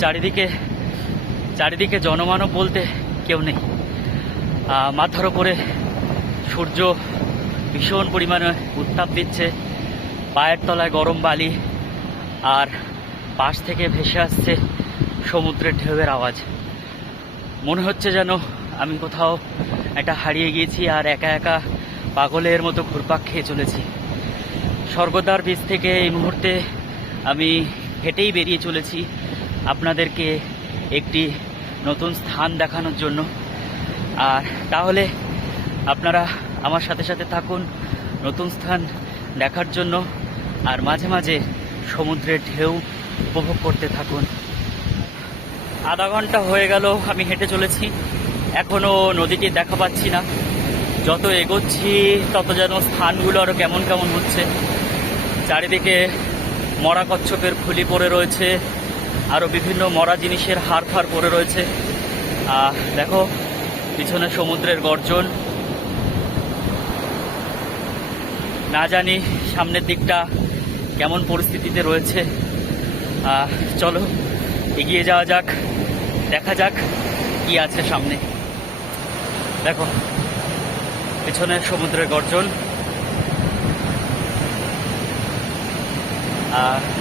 চারিদিকে চারিদিকে জনমানব বলতে কেউ নেই। মাথার ওপরে সূর্য ভীষণ পরিমাণে উত্তাপ দিচ্ছে, পায়ের তলায় গরম বালি, আর পাশ থেকে ভেসে আসছে সমুদ্রের ঢেউয়ের আওয়াজ। মনে হচ্ছে যেন আমি কোথাও একটা হারিয়ে গিয়েছি আর একা একা পাগলের মতো ঘুরপাক খেয়ে চলেছি। স্বর্গদ্বার বীজ থেকে এই মুহূর্তে আমি হেঁটেই বেরিয়ে চলেছি। আপনাদেরকে একটি নতুন স্থান দেখানোর জন্য। আর তাহলে আপনারা আমার সাথে সাথে থাকুন নতুন স্থান দেখার জন্য, আর মাঝে মাঝে সমুদ্রের ঢেউ উপভোগ করতে থাকুন। আধা ঘণ্টা হয়ে গেল, আমি হেঁটে চলেছি। এখনও নদীটি দেখা পাচ্ছি না। যত এগোচ্ছি, তত যেন স্থানগুলো আরও কেমন কেমন হচ্ছে। চারিদিকে মরা কচ্ছপের খুলি পড়ে রয়েছে। আরও বিভিন্ন মরা জিনিসের হাড় ফাড় পড়ে রয়েছে। দেখো, পিছনে সমুদ্রের গর্জন। না জানি সামনের দিকটা কেমন পরিস্থিতিতে রয়েছে। চলো, এগিয়ে যাওয়া যাক, দেখা যাক কি আছে সামনে। দেখো, পিছনে সমুদ্রের গর্জন।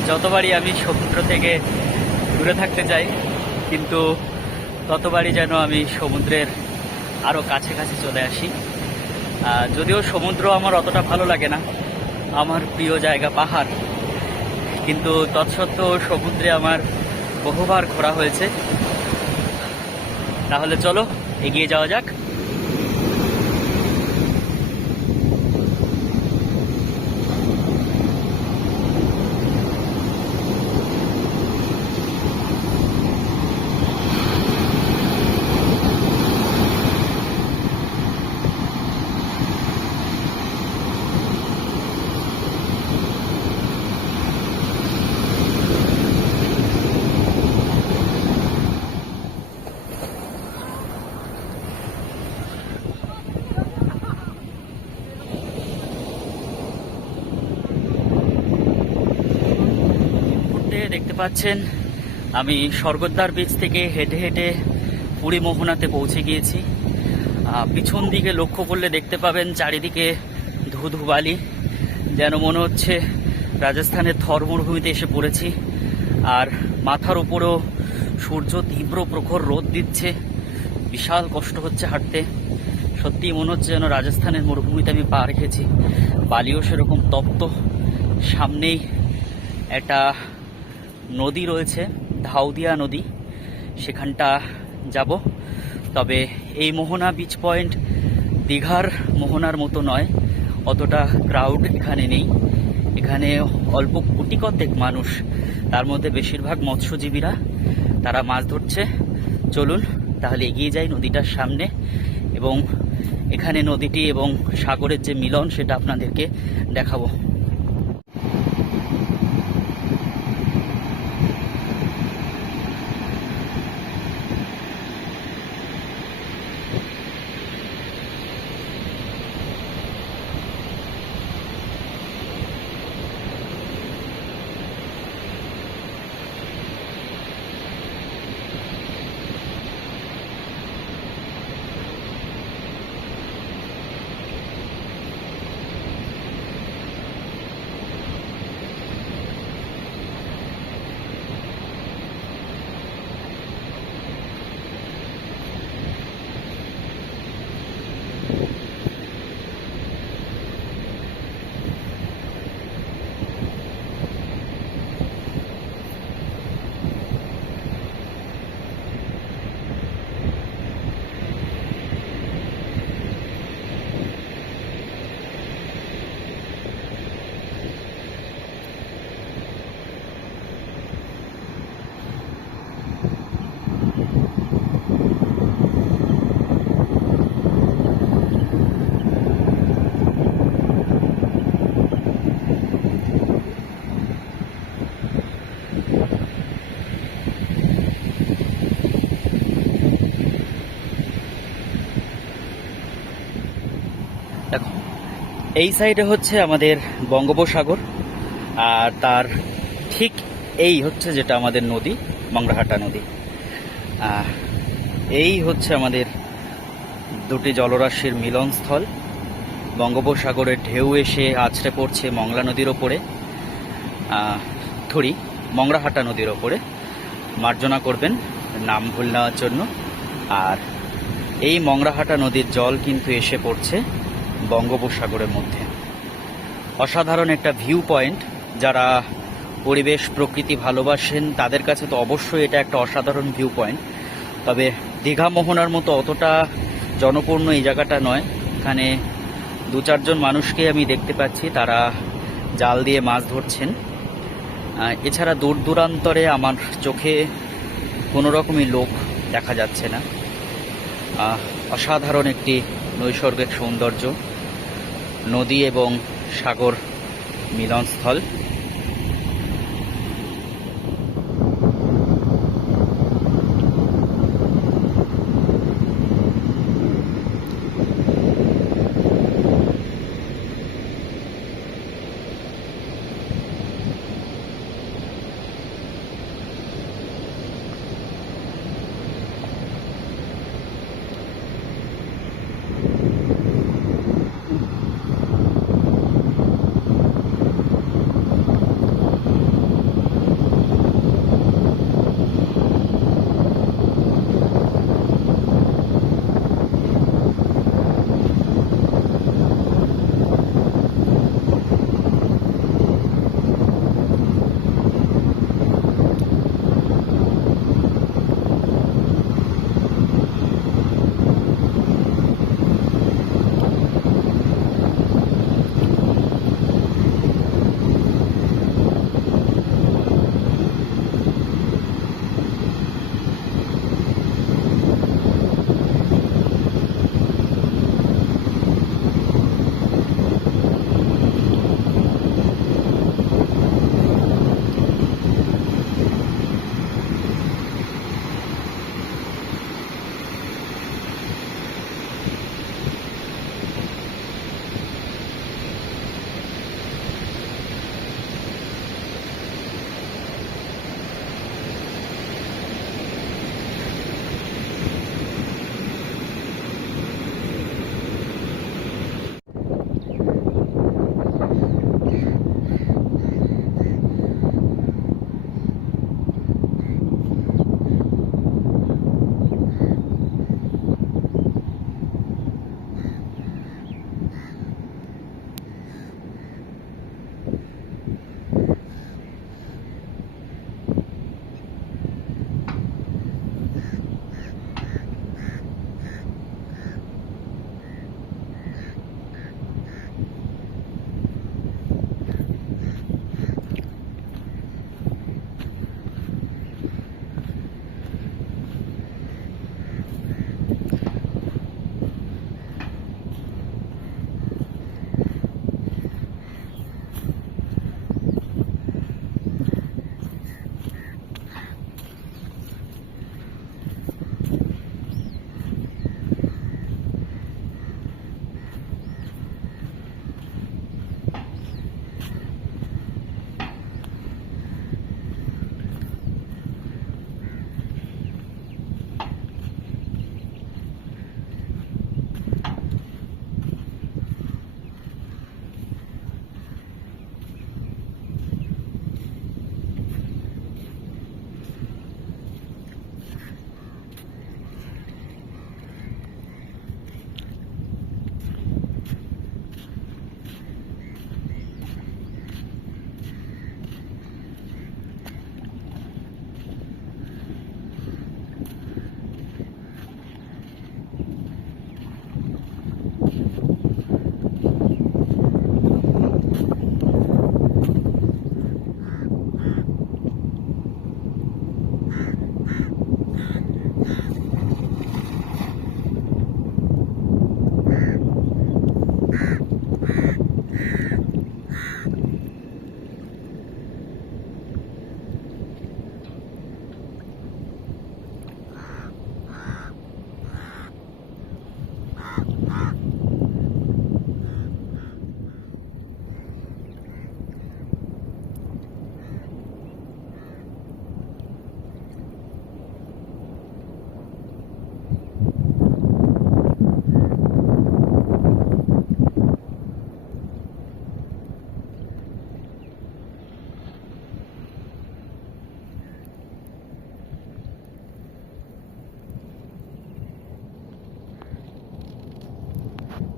যতবারই আমি সমুদ্র থেকে দূরে থাকতে চাই, কিন্তু ততবারই যেন আমি সমুদ্রের আরও কাছে কাছে চলে আসি। যদিও সমুদ্র আমার অতটা ভালো লাগে না, আমার প্রিয় জায়গা পাহাড়, কিন্তু তৎসত্ত্বেও সমুদ্রে আমার বহুবার ঘোরা হয়েছে। তাহলে চলো, এগিয়ে যাওয়া যাক মুহূর্তে দেখতে পাচ্ছেন। আমি স্বর্গদ্বার বীচ থেকে হেঁটে হেঁটে পুরী মোহনাতে পৌঁছে গিয়েছি। পিছন দিকে লক্ষ্য করলে দেখতে পাবেন চারিদিকে ধু ধু বালি। যেন মনে হচ্ছে রাজস্থানের থর মরুভূমিতে এসে পড়েছি। আর মাথার উপরেও সূর্য তীব্র প্রখর রোদ দিচ্ছে। বিশাল কষ্ট হচ্ছে হাঁটতে। সত্যি মনে হচ্ছে যেন রাজস্থানের মরুভূমিতে আমি পা রেখেছি। বালিও সেরকম তপ্ত। সামনেই একটা নদী রয়েছে, ধাউদিয়া নদী। সেখানটা যাব। তবে এই মোহনা বিচ পয়েন্ট দীঘার মোহনার মতো নয়, অতটা ক্রাউড এখানে নেই। এখানে অল্প কোটি মানুষ, তার মধ্যে বেশিরভাগ মৎস্যজীবীরা, তারা মাছ ধরছে। চলুন, তাহলে এগিয়ে যাই নদীটার সামনে এবং এখানে নদীটি এবং সাগরের যে মিলন সেটা আপনাদেরকে দেখাবো। দেখো এই সাইডে হচ্ছে আমাদের বঙ্গোপসাগর, আর তার ঠিক এই হচ্ছে যেটা আমাদের নদী, মংরাহাটা নদী। এই হচ্ছে আমাদের দুটি জলরাশির মিলনস্থল। বঙ্গোপসাগরের ঢেউ এসে আছড়ে পড়ছে মংলা নদীর ওপরে থরি মংরাহাটা নদীর ওপরে। মার্জনা করবেন, নাম ভুল নেওয়ার জন্য। আর এই মংরাহাটা নদীর জল কিন্তু এসে পড়ছে। বঙ্গোপসাগরের মধ্যে। অসাধারণ একটা ভিউ পয়েন্ট যারা পরিবেশ, প্রকৃতি ভালোবাসেন, তাদের কাছে তো অবশ্যই এটা একটা অসাধারণ ভিউ পয়েন্ট তবে দীঘা মোহনার মতো অতটা জনপূর্ণ এই জায়গাটা নয়। এখানে দু চারজন মানুষকে আমি দেখতে পাচ্ছি, তারা জাল দিয়ে মাছ ধরছেন। এছাড়া দূর দূরান্তরে আমার চোখে কোনো রকমই লোক দেখা যাচ্ছে না। অসাধারণ একটি নৈসর্গিক সৌন্দর্য। নদী এবং সাগর মিলনস্থল।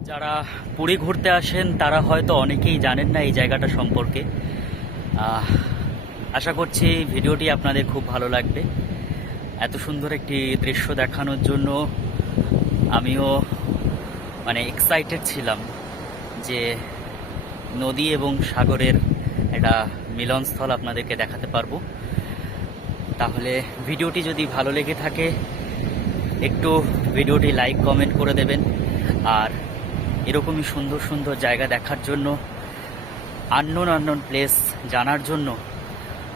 যারা পুরী ঘুরতে আসেন, তারা হয়তো অনেকেই জানেন না এই জায়গাটা সম্পর্কে। আশা করছি ভিডিওটি আপনাদের খুব ভালো লাগবে। এত সুন্দর একটি দৃশ্য দেখানোর জন্য আমিও মানে এক্সাইটেড ছিলাম যে নদী এবং সাগরের একটা মিলনস্থল আপনাদেরকে দেখাতে পারব। তাহলে ভিডিওটি যদি ভালো লেগে থাকে, একটু ভিডিওটি লাইক কমেন্ট করে দেবেন। আর এরকমই সুন্দর সুন্দর জায়গা দেখার জন্য আননোন আননোন প্লেস জানার জন্য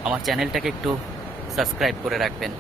আমার চ্যানেলটাকে একটু সাবস্ক্রাইব করে রাখবেন।